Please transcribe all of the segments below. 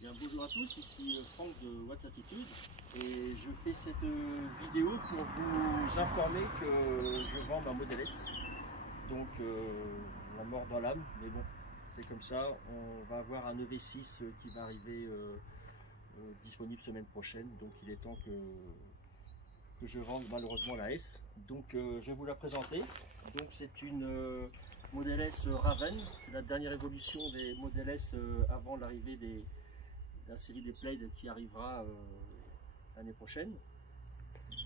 Bien, bonjour à tous, ici Franck de What's Attitude et je fais cette vidéo pour vous informer que je vends ma Model S. Donc la mort dans l'âme, mais bon, c'est comme ça. On va avoir un EV6 qui va arriver disponible semaine prochaine, donc il est temps que je vende malheureusement la S. Donc je vais vous la présenter. Donc c'est une Model S Raven, c'est la dernière évolution des Model S avant l'arrivée de la série des Plaid qui arrivera l'année prochaine.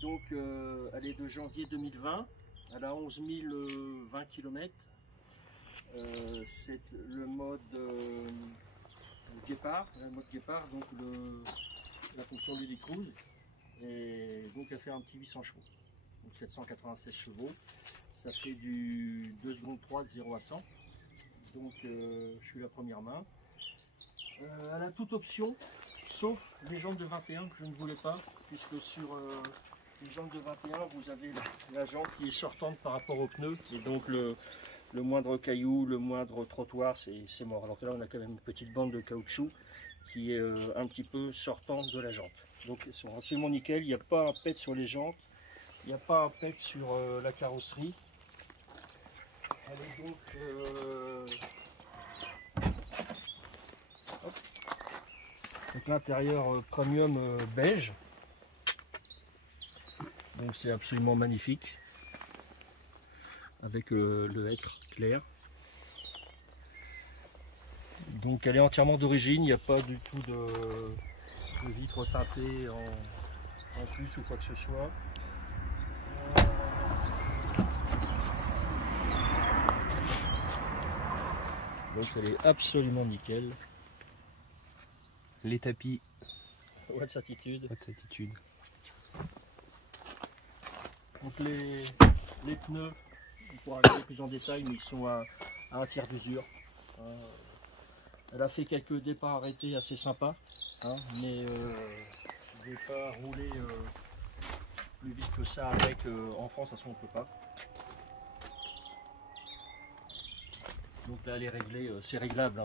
Donc elle est de janvier 2020, elle a 11 020 km. C'est le mode Guépard, donc la fonction Ludwig Cruise, et donc elle fait un petit 800 chevaux, donc 796 chevaux, ça fait du 2 secondes 3 de 0 à 100, donc je suis la première main. Elle a toute option, sauf les jantes de 21 que je ne voulais pas, puisque sur les jantes de 21, vous avez la jante qui est sortante par rapport aux pneus, et donc le moindre caillou, le moindre trottoir, c'est mort. Alors que là, on a quand même une petite bande de caoutchouc qui est un petit peu sortante de la jante. Donc, ils sont absolument nickel, il n'y a pas un pet sur les jantes, il n'y a pas un pet sur la carrosserie. Elle est donc... Donc l'intérieur premium beige, donc c'est absolument magnifique avec le hêtre clair. Donc elle est entièrement d'origine, il n'y a pas du tout de vitres teintées en plus ou quoi que ce soit. Donc elle est absolument nickel. Les tapis. What's Attitude. What's Attitude. Donc les pneus, on pourra regarder plus en détail, mais ils sont à un tiers d'usure. Elle a fait quelques départs arrêtés assez sympas, mais je ne vais pas rouler plus vite que ça avec en France, de toute façon on ne peut pas. Donc là elle est réglée, c'est réglable,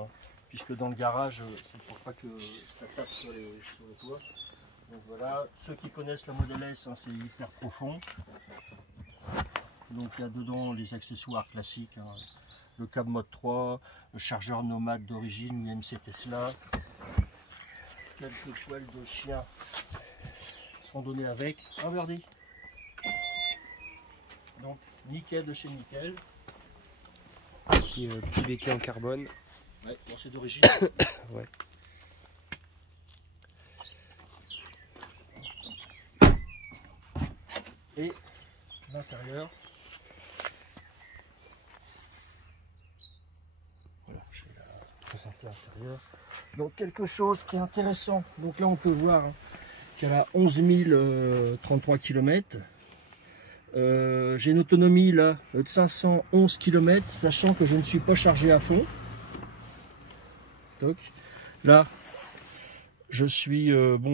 puisque dans le garage c'est pour pas que ça tape sur le toit. Donc voilà, ceux qui connaissent la Model S, c'est hyper profond. Donc il y a dedans les accessoires classiques, le câble mode 3, le chargeur nomade d'origine UMC Tesla, quelques poils de chien seront donnés avec un Verdi. Donc nickel de chez nickel. Petit béquet en carbone. Ouais, bon, c'est d'origine. Ouais. Et l'intérieur. Voilà, je vais la présenter à l'intérieur. Donc quelque chose qui est intéressant. Donc là on peut voir qu'elle a 11 033 km. J'ai une autonomie là de 511 km, sachant que je ne suis pas chargé à fond. Donc là je suis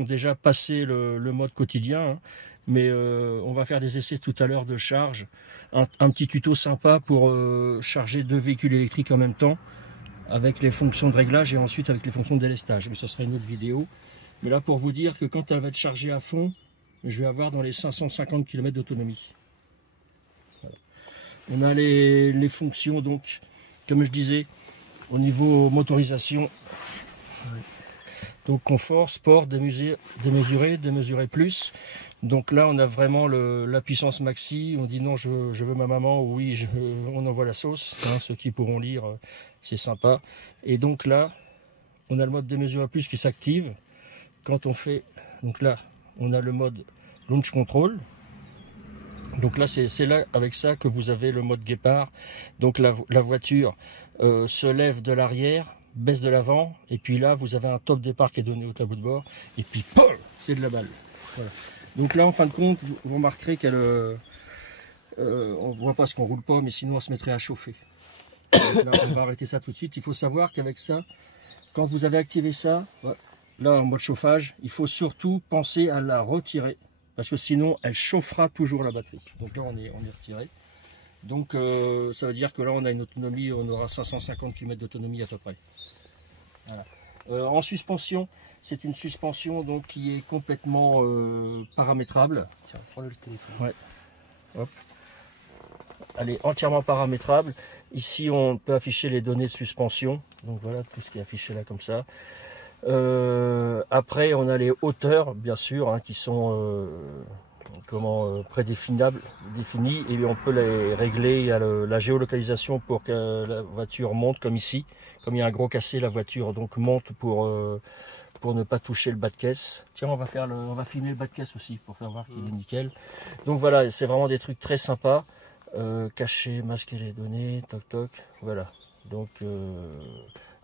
déjà passé le mode quotidien, mais on va faire des essais tout à l'heure de charge, un petit tuto sympa pour charger 2 véhicules électriques en même temps avec les fonctions de réglage et ensuite avec les fonctions de délestage, mais ce sera une autre vidéo. Mais là pour vous dire que quand elle va être chargée à fond, je vais avoir dans les 550 km d'autonomie. Voilà. On a les fonctions, donc comme je disais, au niveau motorisation, donc confort, sport, démesuré, démesuré plus. Donc là on a vraiment la puissance maxi. On dit non, je veux ma maman, oui, on envoie la sauce, ceux qui pourront lire, c'est sympa. Et donc là on a le mode démesuré plus qui s'active quand on fait, donc là on a le mode launch control. Donc là c'est là avec ça que vous avez le mode guépard. Donc la voiture se lève de l'arrière, baisse de l'avant, et puis là vous avez un top départ qui est donné au tableau de bord, et puis POM, c'est de la balle. Voilà. Donc là en fin de compte vous remarquerez qu'elle on voit pas ce qu'on roule pas, mais sinon on se mettrait à chauffer. Donc là on va arrêter ça tout de suite. Il faut savoir qu'avec ça, quand vous avez activé ça, là en mode chauffage, il faut surtout penser à la retirer, parce que sinon elle chauffera toujours la batterie. Donc là on est retiré. Donc ça veut dire que là on a une autonomie, on aura 550 km d'autonomie à peu près. Voilà. En suspension, c'est une suspension donc qui est complètement paramétrable. Tiens, prends-le le téléphone. Ouais. Hop. Elle est entièrement paramétrable. Ici, on peut afficher les données de suspension. Donc voilà, tout ce qui est affiché là comme ça. Après, on a les hauteurs, bien sûr, hein, qui sont prédéfinies. Et on peut les régler. Il y a la géolocalisation pour que la voiture monte, comme ici. Comme il y a un gros cassé, la voiture donc monte pour ne pas toucher le bas de caisse. Tiens, on va filmer le bas de caisse aussi pour faire voir qu'il est nickel. Donc voilà, c'est vraiment des trucs très sympas. Cacher, masquer les données, toc toc, voilà. Donc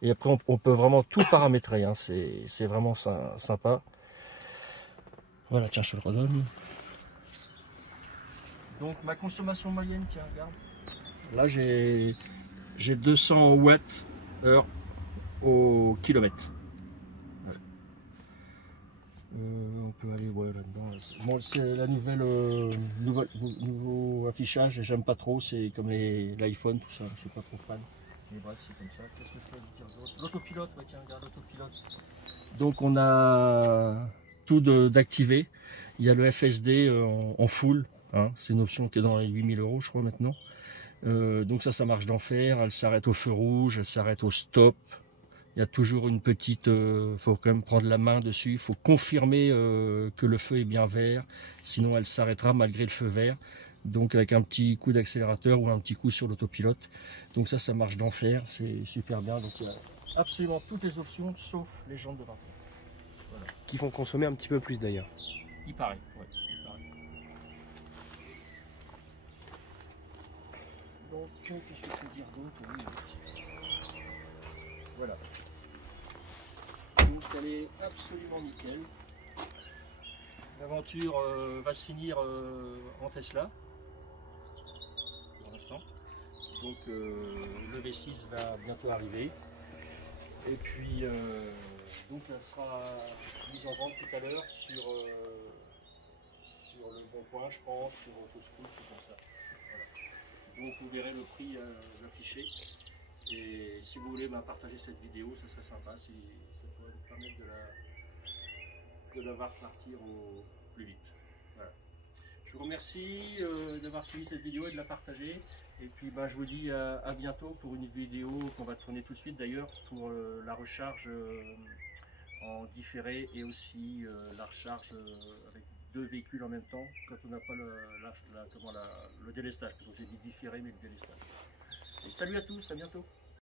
et après on peut vraiment tout paramétrer, hein. C'est vraiment sympa. Voilà, tiens, je le redonne. Donc ma consommation moyenne, tiens, regarde. Là j'ai 200 watts heure au kilomètre. On peut aller là-dedans. Bon, c'est la nouveau affichage et j'aime pas trop, c'est comme l'iPhone, tout ça, je suis pas trop fan. Mais bref, c'est comme ça. Qu'est-ce que je peux vous dire d'autre? L'autopilote, ouais, tiens, regarde l'autopilote. Donc on a tout d'activé. Il y a le FSD en full, hein. C'est une option qui est dans les 8000 €, je crois maintenant. Donc ça marche d'enfer, elle s'arrête au feu rouge, elle s'arrête au stop. Il y a toujours une petite, faut quand même prendre la main dessus, il faut confirmer que le feu est bien vert, sinon elle s'arrêtera malgré le feu vert. Donc avec un petit coup d'accélérateur ou un petit coup sur l'autopilote. Donc ça marche d'enfer, c'est super bien. Donc il y a absolument toutes les options sauf les jantes de 20 ans. Voilà. Qui font consommer un petit peu plus d'ailleurs. Il paraît, ouais, il paraît. Donc qu'est-ce que je peux dire d'autre? Oui. Voilà. Donc elle est absolument nickel. L'aventure va se finir en Tesla pour l'instant. Donc le V6 va bientôt arriver. Et puis donc elle sera mise en vente tout à l'heure sur le Bon Coin, je pense, sur Autoscoop, tout comme ça. Voilà. Donc vous verrez le prix affiché. Et si vous voulez partager cette vidéo, ce serait sympa, si ça pourrait nous permettre de la voir partir au plus vite. Voilà. Je vous remercie d'avoir suivi cette vidéo et de la partager. Et puis je vous dis à bientôt pour une vidéo qu'on va tourner tout de suite d'ailleurs pour la recharge en différé et aussi la recharge avec 2 véhicules en même temps quand on n'a pas le délestage. J'ai dit différé mais le délestage. Et salut à tous, à bientôt.